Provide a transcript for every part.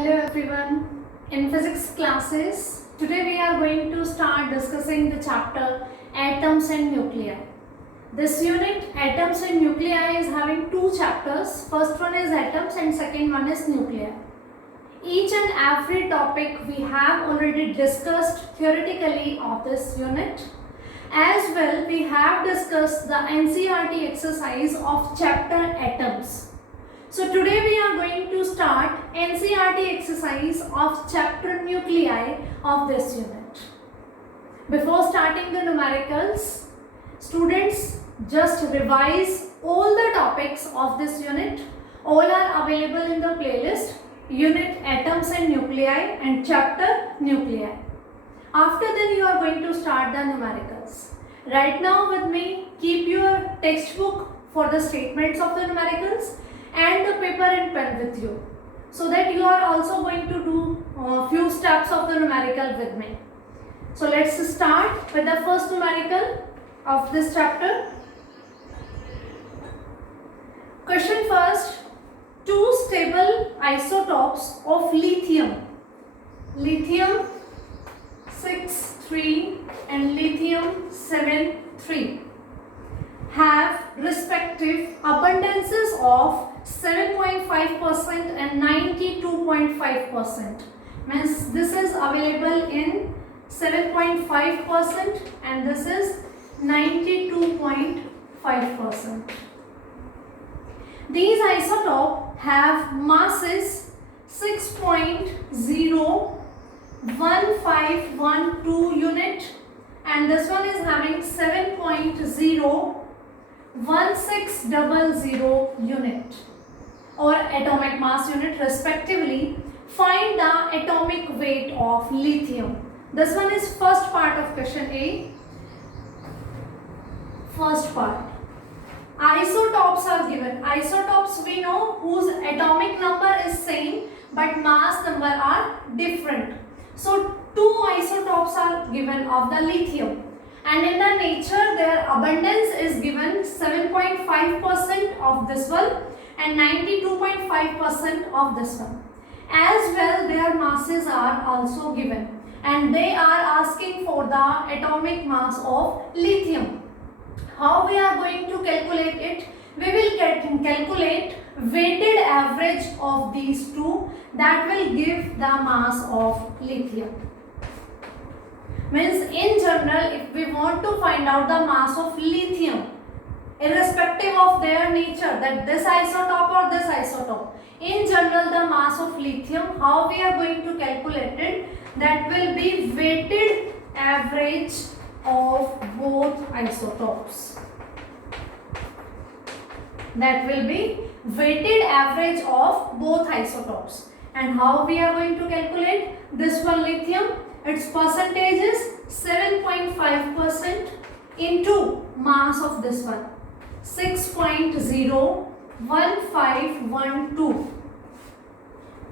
Hello everyone. In physics classes, today we are going to start discussing the chapter Atoms and Nuclei. This unit, Atoms and Nuclei, is having two chapters. First one is atoms and second one is nuclei. Each and every topic we have already discussed theoretically of this unit. As well, we have discussed the NCERT exercise of chapter Atoms. So today we are going to start NCERT exercise of chapter Nuclei of this unit. Before starting the numericals, students just revise all the topics of this unit. All are available in the playlist Unit Atoms and Nuclei and Chapter Nuclei. After that you are going to start the numericals. Right now with me, keep your textbook for the statements of the numericals and the paper and pen with you, so that you are also going to do few steps of the numerical with me. So let's start with the first numerical of this chapter. Question first. Two stable isotopes of lithium, lithium 6,3 and lithium 7,3, have respective abundances of 7.5% and 92.5%. Means this is available in 7.5% and this is 92.5%. These isotopes have masses 6.01512 unit and this one is having 7.01600 unit or atomic mass unit respectively. Find the atomic weight of lithium. This one is first part of question A. First part. Isotopes are given. Isotopes we know whose atomic number is same but mass number are different. So two isotopes are given of the lithium. And in the nature their abundance is given 7.5% of this one and 92.5% of this one. As well their masses are also given and they are asking for the atomic mass of lithium. How we are going to calculate it? We will calculate weighted average of these two, that will give the mass of lithium. Means in general, if we want to find out the mass of lithium, irrespective of their nature, that this isotope or this isotope, in general the mass of lithium, how we are going to calculate it? That will be weighted average of both isotopes. That will be weighted average of both isotopes. And how we are going to calculate? This one lithium, its percentage is 7.5% into mass of this one 6.01512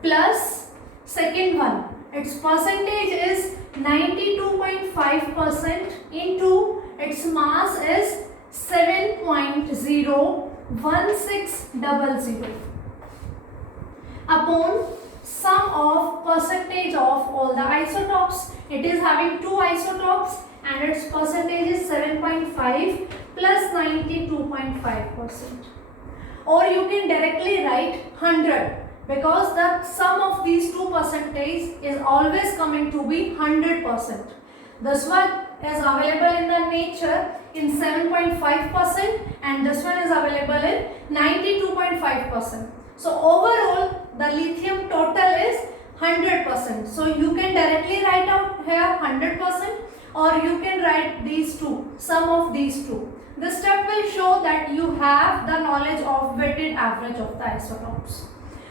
plus second one, its percentage is 92.5% into its mass is 7.01600 upon sum of percentage of all the isotopes. It is having two isotopes and its percentage is 7.5 plus 92.5%. Or you can directly write 100, because the sum of these two percentage is always coming to be 100%. This one is available in the nature in 7.5% and this one is available in 92.5%. So overall the lithium total is 100%. So you can directly write out here 100% or you can write these two, sum of these two. This step will show that you have the knowledge of weighted average of the isotopes.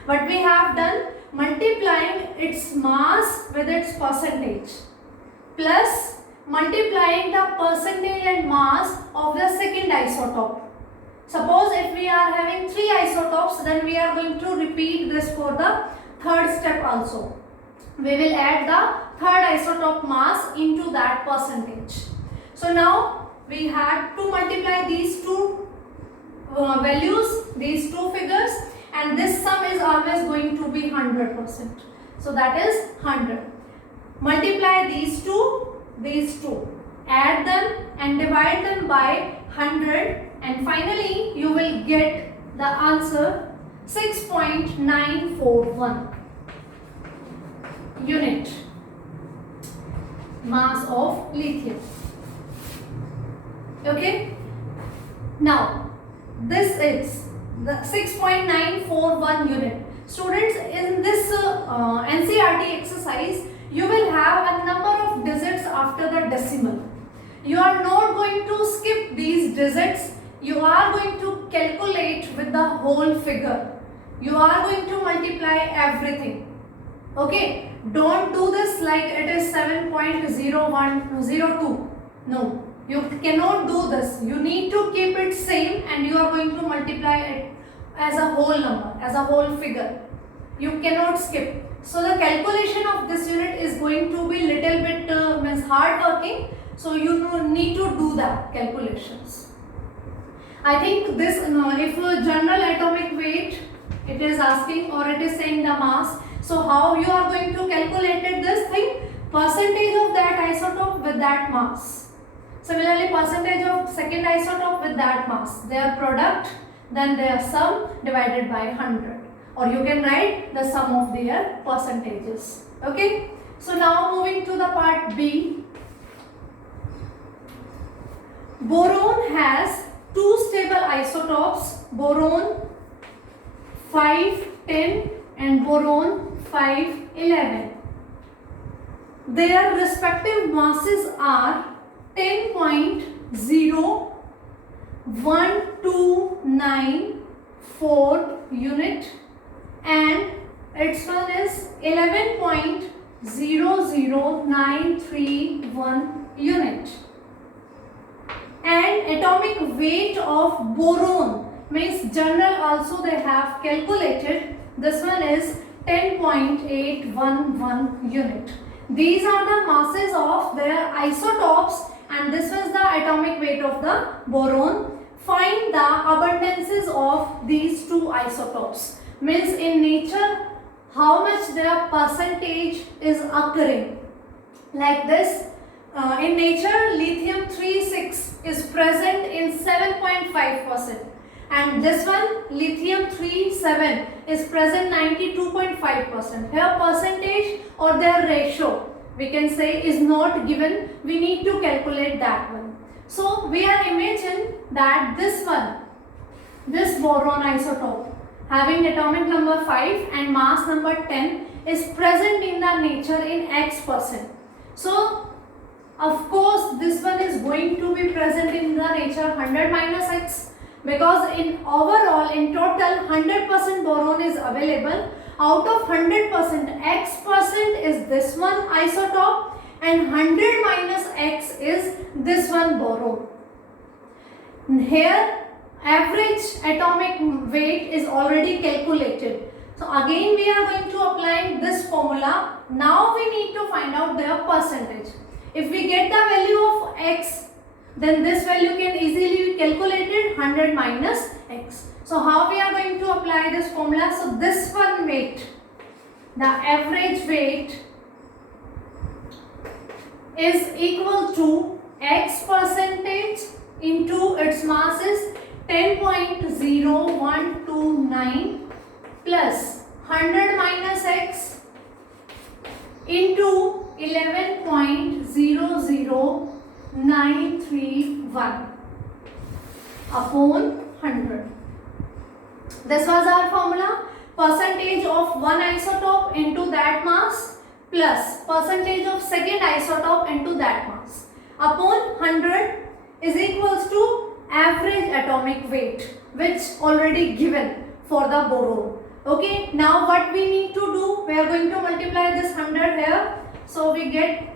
What we have done, multiplying its mass with its percentage plus multiplying the percentage and mass of the second isotope. Suppose if we are having three isotopes, then we are going to repeat this for the third step also. We will add the third isotope mass into that percentage. So now we had to multiply these two values, these two figures, and this sum is always going to be 100%. So that is 100. Multiply these two, add them and divide them by 100, and finally you will get the answer 6.941 unit mass of lithium. Okay, now this is the 6.941 unit. Students, in this NCERT exercise you will have a number of digits after the decimal. You are not going to skip these digits. You are going to calculate with the whole figure. You are going to multiply everything. Okay, don't do this like it is 7.0102. No, you cannot do this. You need to keep it same and you are going to multiply it as a whole number, as a whole figure. You cannot skip. So the calculation of this unit is going to be little bit hard working. So you need to do that calculations. I think this, if general atomic weight it is asking or it is saying the mass. So how you are going to calculate this thing? Percentage of that isotope with that mass. Similarly, percentage of second isotope with that mass. Their product, then their sum divided by 100. Or you can write the sum of their percentages. Okay. So now moving to the part B. Boron has two stable isotopes, boron 510 and boron 511. Their respective masses are 10.01294 unit and its one is 11.00931 unit. And atomic weight of boron means general also they have calculated. This one is 10.811 unit. These are the masses of their isotopes and this was the atomic weight of the boron. Find the abundances of these two isotopes. Means in nature how much their percentage is occurring. Like this, in nature lithium 3,6 is present in 7.5%. And this one lithium 3,7 is present 92.5%. Here percentage or their ratio we can say is not given. We need to calculate that one. So we are imagining that this one, this boron isotope having atomic number 5 and mass number 10 is present in the nature in X%. So of course this one is going to be present in the nature 100 minus X. Because in overall, in total 100% boron is available. Out of 100%, X% is this one isotope and 100 minus X is this one boron. Here average atomic weight is already calculated. So again we are going to apply this formula. Now we need to find out their percentage. If we get the value of X, then this value can easily be calculated 100 minus X. So how we are going to apply this formula? So this one weight, the average weight is equal to X percentage into its mass is 10.0129 plus 100 minus X into 11.00931 upon 100. This was our formula. Percentage of one isotope into that mass plus percentage of second isotope into that mass upon 100 is equals to average atomic weight, which already given for the boron. Okay, now what we need to do? We are going to multiply this 100 here. So we get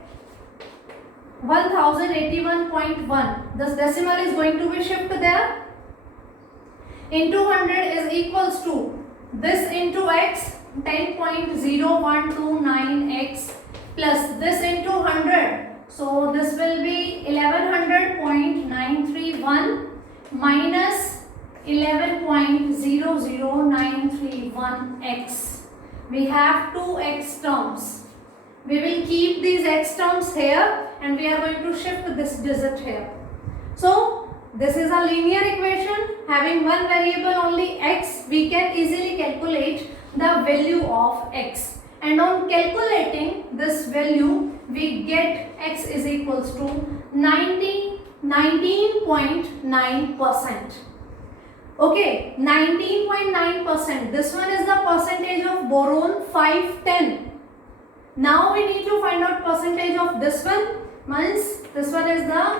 1081.1. This decimal is going to be shifted there. Into 100 is equals to this into X 10.0129X plus this into 100. So this will be 1100.931 minus 11.00931X. we have two x terms. We will keep these x terms here and we are going to shift this digit here. So this is a linear equation having one variable only x. We can easily calculate the value of x, and on calculating this value we get x is equals to 19.9%. Okay, 19.9%. This one is the percentage of boron 510. Now we need to find out percentage of this one. Means this one is the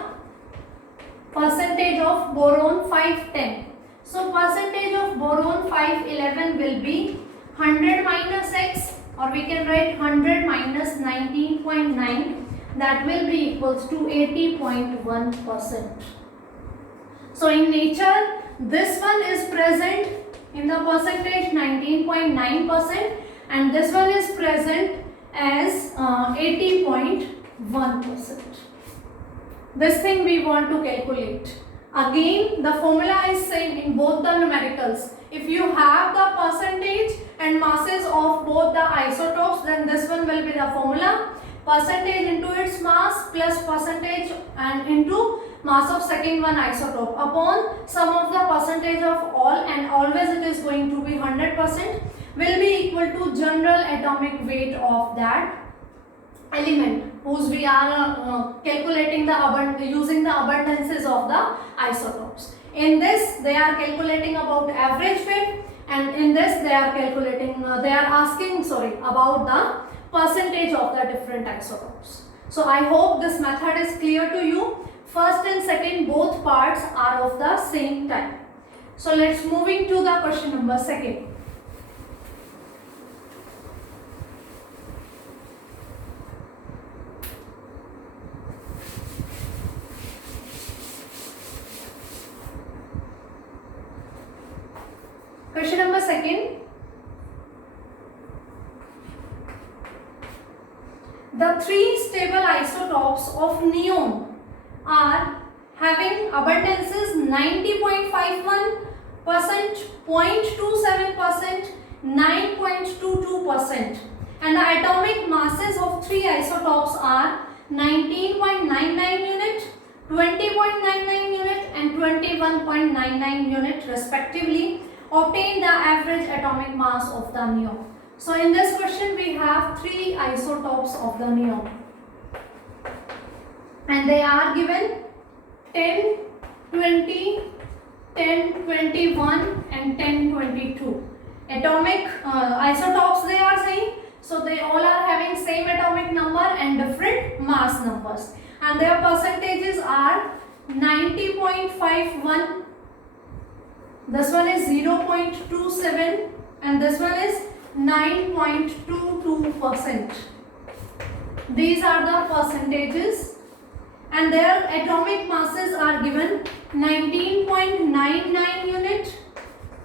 percentage of boron 510. So percentage of boron 511 will be 100 minus x, or we can write 100 minus 19.9, that will be equals to 80.1%. So in nature this one is present in the percentage 19.9% and this one is present as 80.1%. This thing we want to calculate. Again, the formula is same in both the numericals. If you have the percentage and masses of both the isotopes, then this one will be the formula. Percentage into its mass plus percentage and into mass of second one isotope upon sum of the percentage of all, and always it is going to be 100%, will be equal to general atomic weight of that element whose we are calculating using the abundances of the isotopes. In this they are calculating about average weight, and in this they are calculating asking about the percentage of the different isotopes. So I hope this method is clear to you. First and second both parts are of the same type. So let's moving to the question number 2. Question number 2. The 3 stable isotopes of neon are having abundances 90.51%, 0.27%, 9.22%, and the atomic masses of 3 isotopes are 19.99 unit, 20.99 unit and 21.99 unit respectively. Obtain the average atomic mass of the neon. So in this question we have 3 isotopes of the neon and they are given 10, 20, 10, 21 and 10, 22. Atomic isotopes they are saying, so they all are having same atomic number and different mass numbers, and their percentages are 90.51, this one is 0.27 and this one is 9.22%. These are the percentages, and their atomic masses are given 19.99 unit,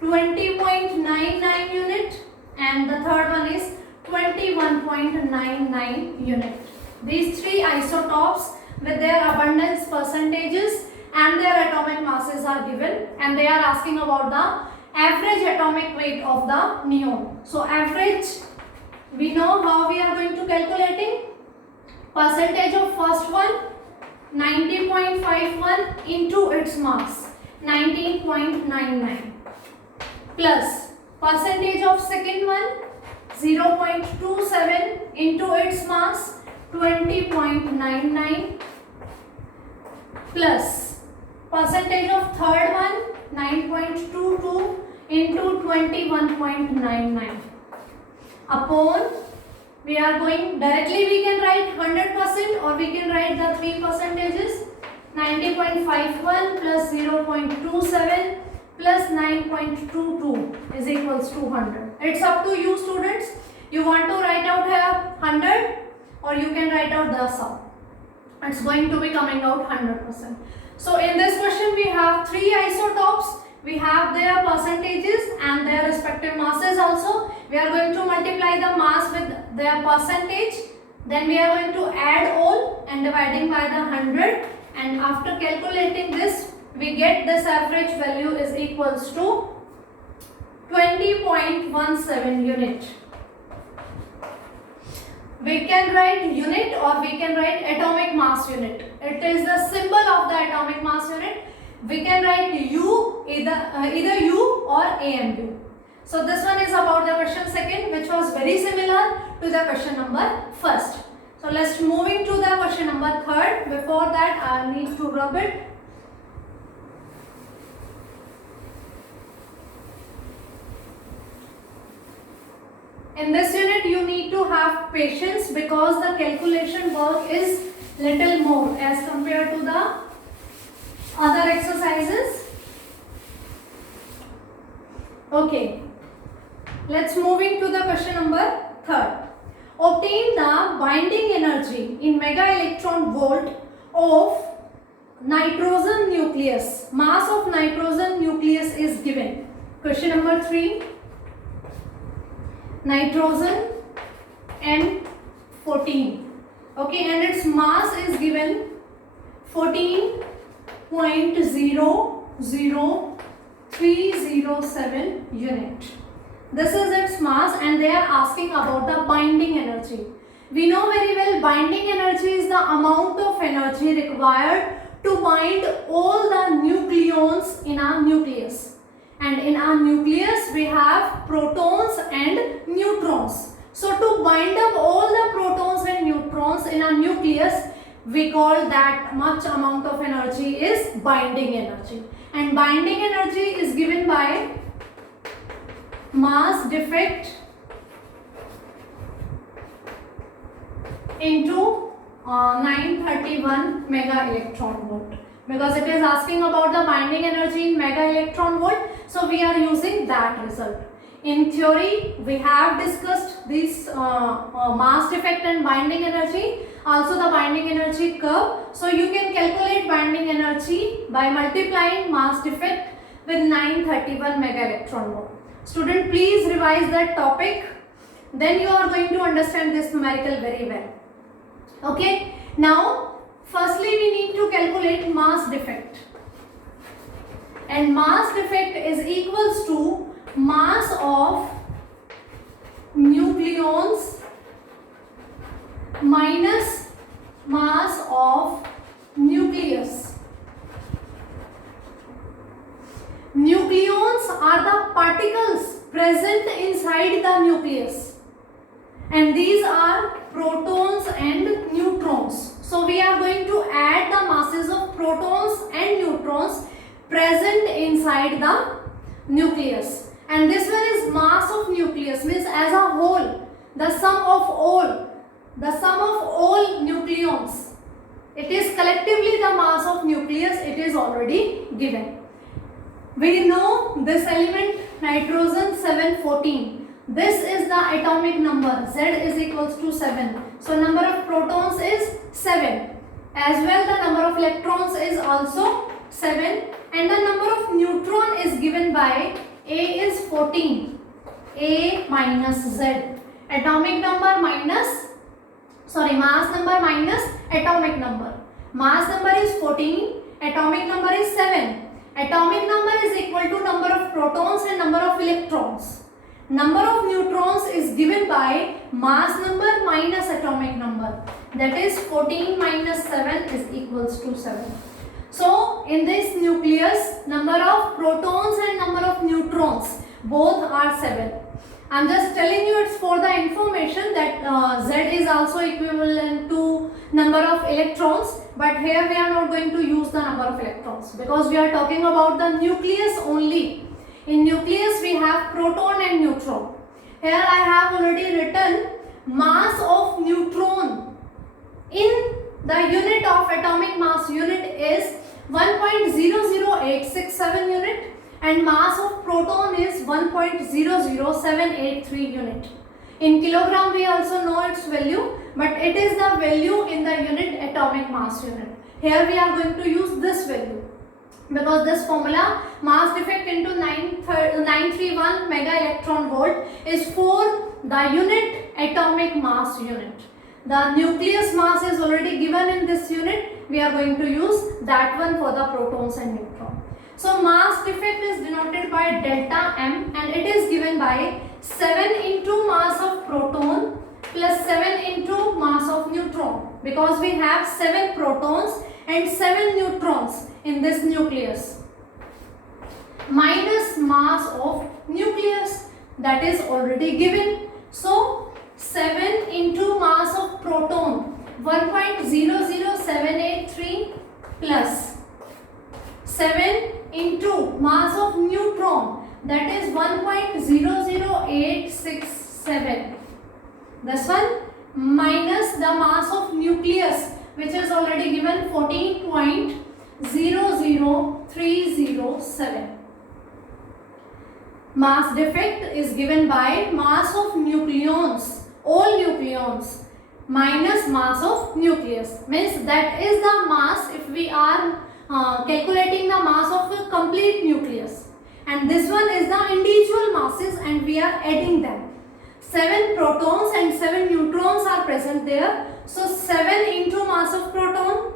20.99 unit and the third one is 21.99 unit. These 3 isotopes with their abundance percentages and their atomic masses are given, and they are asking about the average atomic weight of the neon. So average, we know how we are going to calculating. Percentage of first one 90.51 into its mass 19.99 plus percentage of second one 0.27 into its mass 20.99 plus percentage of third one 9.22 into 21.99 upon, we are going directly, we can write 100% or we can write the 3 percentages. 90.51 plus 0.27 plus 9.22 is equals to 100. It's up to you students. You want to write out here 100 or you can write out the sum. It's going to be coming out 100%. So in this question we have 3 isotopes. We have their percentages and their respective masses also. We are going to multiply the mass with their percentage. Then we are going to add all and dividing by the 100. And after calculating this, we get this average value is equals to 20.17 unit. We can write unit or we can write atomic mass unit. It is the symbol of the atomic mass unit. We can write U, either U or AMU. So this one is about the question second, which was very similar to the question number first. So let's moving to the question number third. Before that, I need to rub it. In this unit, you need to have patience because the calculation work is little more as compared to the other exercises. Okay, let's moving to the question number third. Obtain the binding energy in mega electron volt of nitrogen nucleus. Mass of nitrogen nucleus is given. Question number 3. Nitrogen N14. Okay, and its mass is given 14.00307 unit. This is its mass, and they are asking about the binding energy. We know very well binding energy is the amount of energy required to bind all the nucleons in our nucleus. And in our nucleus we have protons and neutrons. So to bind up all the protons and neutrons in our nucleus, we call that much amount of energy is binding energy. And binding energy is given by mass defect into 931 mega electron volt. Because it is asking about the binding energy in mega electron volt, so we are using that result. In theory, we have discussed this mass defect and binding energy, also the binding energy curve. So you can calculate binding energy by multiplying mass defect with 931 mega electron volt. Student, please revise that topic, then you are going to understand this numerical very well. Okay, now firstly we need to calculate mass defect, and mass defect is equals to mass of nucleons minus mass of nucleus. Nucleons are the particles present inside the nucleus, and these are protons and neutrons. So we are going to add the masses of protons and neutrons present inside the nucleus. And this one is mass of nucleus, means as a whole, the sum of all nucleons. It is collectively the mass of nucleus, it is already given. We know this element nitrogen 714. This is the atomic number. Z is equals to 7. So number of protons is 7. As well the number of electrons is also 7. And the number of neutron is given by A is 14. A minus Z. Atomic number minus, mass number minus atomic number. Mass number is 14. Atomic number is 7. Atomic number is equal to number of protons and number of electrons. Number of neutrons is given by mass number minus atomic number. That is 14 minus 7 is equals to 7. So in this nucleus, number of protons and number of neutrons both are 7. I am just telling you it's for the information that Z is also equivalent to number of electrons, but here we are not going to use the number of electrons because we are talking about the nucleus only. In nucleus we have proton and neutron. Here I have already written mass of neutron in the unit of atomic mass unit is 1.00867 unit and mass of proton is 1.00783 unit. In kilogram we also know its value, but it is the value in the unit atomic mass unit. Here we are going to use this value. Because this formula mass defect into 931 mega electron volt is for the unit atomic mass unit. The nucleus mass is already given in this unit. We are going to use that one for the protons and neutrons. So mass defect is denoted by delta M and it is given by 7 into mass of proton plus plus 7 into mass of neutron, because we have 7 protons and 7 neutrons in this nucleus, minus mass of nucleus, that is already given. So 7 into mass of proton 1.00783 plus 7 into mass of neutron, that is 1.00867. This one minus the mass of nucleus, which is already given 14.00307. Mass defect is given by mass of nucleons, all nucleons, minus mass of nucleus. Means that is the mass if we are calculating the mass of a complete nucleus. And this one is the individual masses and we are adding them. 7 protons and 7 neutrons are present there. So 7 into mass of proton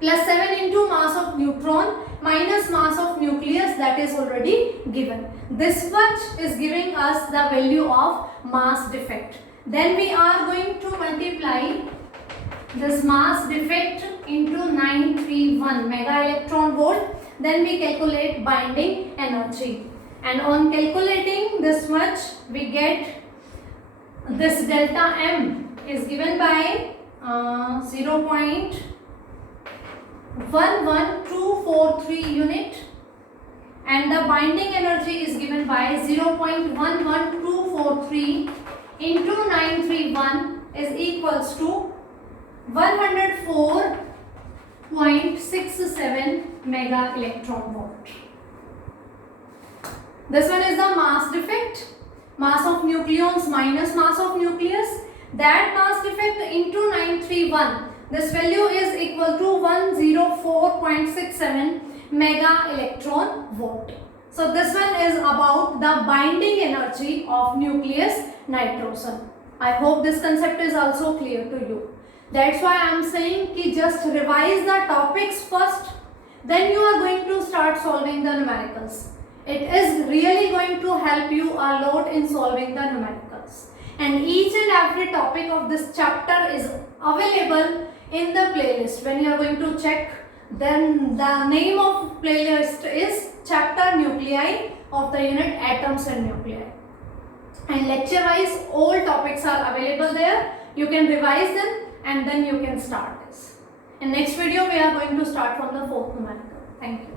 plus 7 into mass of neutron minus mass of nucleus, that is already given. This much is giving us the value of mass defect. Then we are going to multiply this mass defect into 931 mega electron volt. Then we calculate binding energy. And on calculating this much, we get this delta M is given by 0.11243 unit, and the binding energy is given by 0.11243 into 931 is equals to 104.67 mega electron volt. This one is the mass defect, mass of nucleons minus mass of nucleus. That mass defect into 931, this value is equal to 104.67 mega electron volt. So this one is about the binding energy of nucleus nitrogen. I hope this concept is also clear to you. That's why I am saying ki just revise the topics first, then you are going to start solving the numericals. It is really going to help you a lot in solving the numericals. And each and every topic of this chapter is available in the playlist. When you are going to check, then the name of playlist is Chapter Nuclei of the unit Atoms and Nuclei. And lecture wise all topics are available there. You can revise them and then you can start this. In next video we are going to start from the fourth numerical. Thank you.